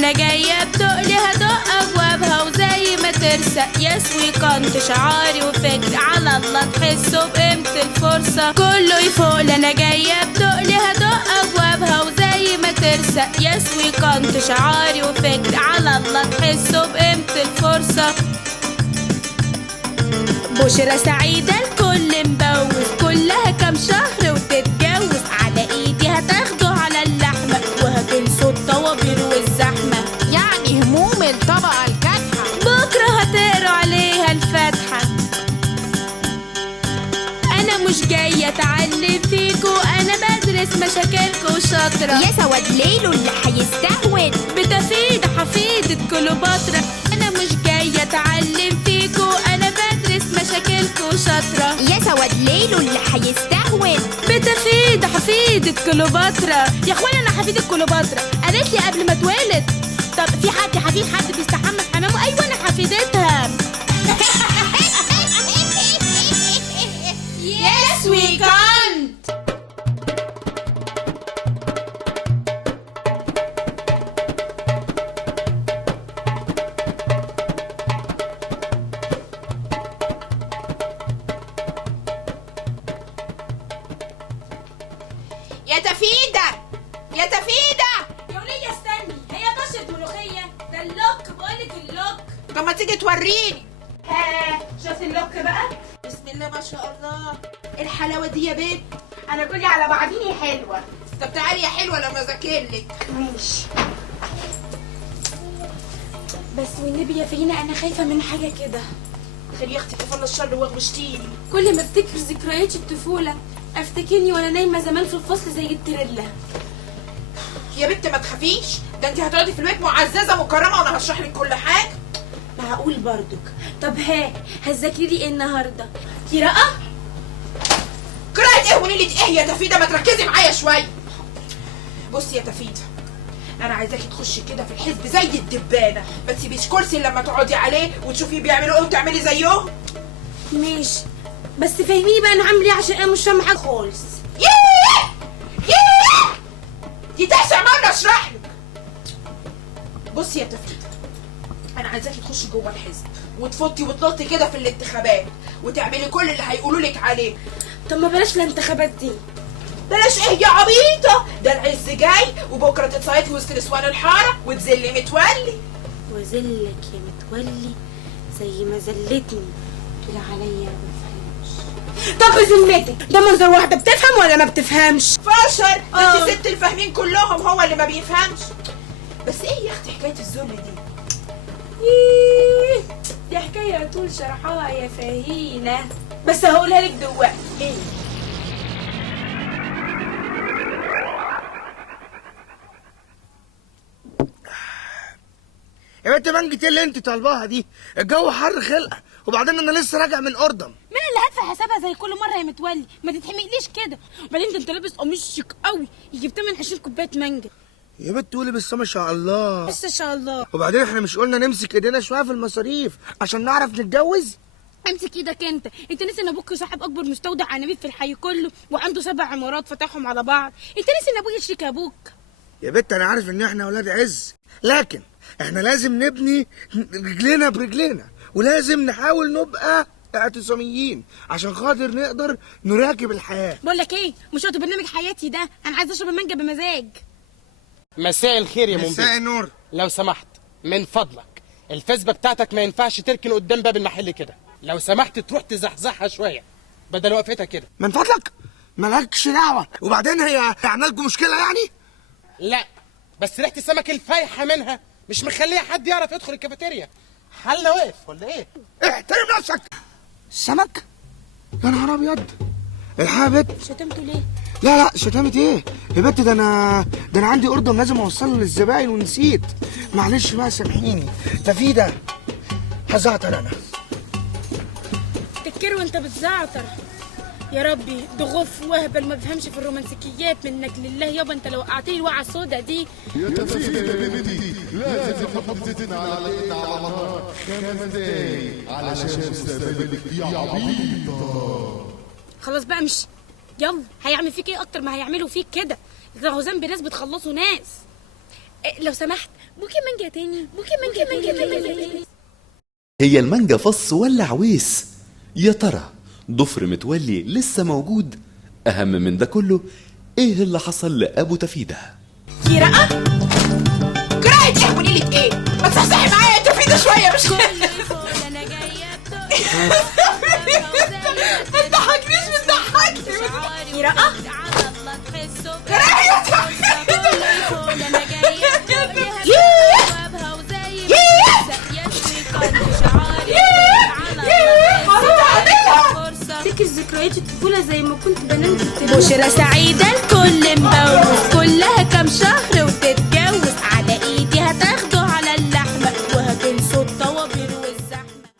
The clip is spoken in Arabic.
انا جايه بتقلي هدق ابوابها وزي ما ترسق يسوي كنت شعاري وفكري على الله تحسوا بقيمه الفرصه كله يفوق انا جايه بتقلي هدق ابوابها وزي ما ترسق يسوي كنت شعاري وفكري على الله تحسوا بقيمه الفرصه. بشرى سعيدة الكل مبوس كلها كام شهر وتتجوز على ايدي هتاخدوا على اللحمة وهتنسوا الطوابير والزحمة يعني هموم الطبقة الكادحة بكرة هتقروا عليها الفاتحة. انا مش جاية اتعلم فيكو انا بدرس مشاكلكو شاطرة يا سواد ليلو اللي هيستهون بتفيد حفيدة كليوباترا. انا مش جاية اتعلم فيكو انا بدرس مشاكلكو شاطرة يا سواد ليلو اللي هيستهون بتفيد حفيدة كليوباترا. يا اخوانا انا حفيدة كليوباترا قالت لي قبل ما اتولد. طب في حد حفيد حد بيستحمى في حمامه؟ ايوه انا حفيدتها. Yes we can't. يا تفيدة يا تفيدة يا ولية استني هي طشت ملوخية ده اللوك بقولك اللوك. طب ما تيجي توريني. ها شفت اللوك بقى؟ بسم الله ما شاء الله ايه الحلاوة دي يا بنت. انا كلي على بعضيني حلوة. طب تعالي يا حلوة لما اذاكرلك. ماشي بس والنبي يا فينا انا خايفة من حاجة كده. خير يا اختي كفر الشر واغبشتيني. كل ما افتكر ذكريات الطفولة افتكرني وانا نايمة زمان في الفصل زي التريلا. يا بنت ما تخافيش ده انت هتقعدي في البيت معززة مكرمة وانا هشرح لك كل حاجة. معقول برضك. طب هتذاكري لي ايه النهارده؟ قراءة؟ قراءة ايه ونيلة ايه يا تفيدة ما تركزي معايا شوية. بصي يا تفيدة انا عايزاكي تخشي كده في الحزب زي الدبانة ما تسيبيش كرسي لما تقعدي عليه وتشوفي بيعملوا ايه وتعملي زيهم. ماشي بس فهميني بقى انا عامل ايه عشان انا مش فاهمة حاجة خالص. ياه ياه دي تسع مرة اشرح لك. بصي يا تفيدة انا عايزاكي تخشي جوه الحزب وتفوتي وتنطي كده في الانتخابات وتعملي كل اللي هيقولوا لك عليه. طب ما بلاش الانتخابات دي. بلاش ايه يا عبيطة ده العز جاي وبكرة تتصيطي وسط نسوان الحارة وتذلي متولي. وذلك يا متولي زي ما زلتني طول عليا ما بفهمش. طب بذمتك ده منظر واحدة بتفهم ولا ما بتفهمش؟ فشل ده انت ست الفاهمين كلهم هو اللي ما بيفهمش. بس ايه يا اختي حكاية الذل دي؟ دي حكاية طول شرحها يا فهينة بس هقولها لك دلوقتي. ايه يا بنت مانجة ايه اللي انت طالباها دي؟ الجو حر خلقه وبعدين انا لسه راجع من اردن. مين اللي هدفع حسابها زي كل مره يا متولي؟ ما تتحمقليش كده. وبعدين ده انت لابس قميص شيك قوي يجي بتمن 20 كوبايه مانجا. يا بنت قولي بس ما شاء الله. بس ان شاء الله. وبعدين احنا مش قلنا نمسك ايدينا شويه في المصاريف عشان نعرف نتجوز؟ امسك ايدك انت ناسي ان ابوك صاحب اكبر مستودع عنابيب في الحي كله وعنده 7 عمارات فتحهم على بعض. انت ناسي ان ابويا يشرك ابوك. يا بنت انا عارف ان احنا اولاد عز لكن احنا لازم نبني رجلينا برجلينا ولازم نحاول نبقى اعتصاميين عشان خاطر نقدر نراكب الحياه. بقول لك ايه مش وقت برنامج حياتي ده. انا عايز اشرب المانجا بمزاج. مساء الخير يا منبه. مساء النور. لو سمحت من فضلك الفزبه بتاعتك ما ينفعش تركن قدام باب المحل كده. لو سمحت تروح تزحزحها شويه بدل وقفتها كده. من فضلك مالكش دعوه. وبعدين هي عملكم مشكله يعني؟ لا بس ريحه السمك الفايحه منها مش مخليه حد يعرف يدخل الكافيتيريا. حالنا واقف ولا ايه؟ احترم نفسك. السمك؟ يا نهار ابيض. الحق يا بت. شتمته ليه؟ لا شتمت ايه؟ يا بت ده انا عندي اوردر لازم اوصله للزباين ونسيت. معلش بقى سامحيني. تفيدة هزعتر انا. تفكر وانت بتزعتر. يا ربي ده غف وهبل ما بفهمش في الرومانسيكيات منك لله يابا. انت لو وقعتني الوقعه السودا دي. يا تفيدة يا بنتي لازم نحط زيتنا على ايدنا على نار كمان علشان مستقبلك يا عبيطة. خلاص بقى مش يلا هيعمل فيك ايه اكتر ما هيعملوا فيك كده. ده غزان بناس بتخلصوا ناس. لو سمحت ممكن مانجا تاني؟ ممكن. هي المانجا فص ولا عويس؟ يا ترى ضفر متولي لسه موجود؟ أهم من ده كله، إيه اللي حصل لأبو تفيدة؟ قراءة؟ قراءة ايه ونيلة ايه؟ ما تصحصحي معايا يا تفيدة شوية مش انا جايه ما تضحكنيش بتضحكني. قراءة؟ قراءة يا تفيدة. افتكر ذكريات الطفولة زي ما كنت بنام في التلفزيون. بشرى سعيدة الكل مبوس، كلها كام شهر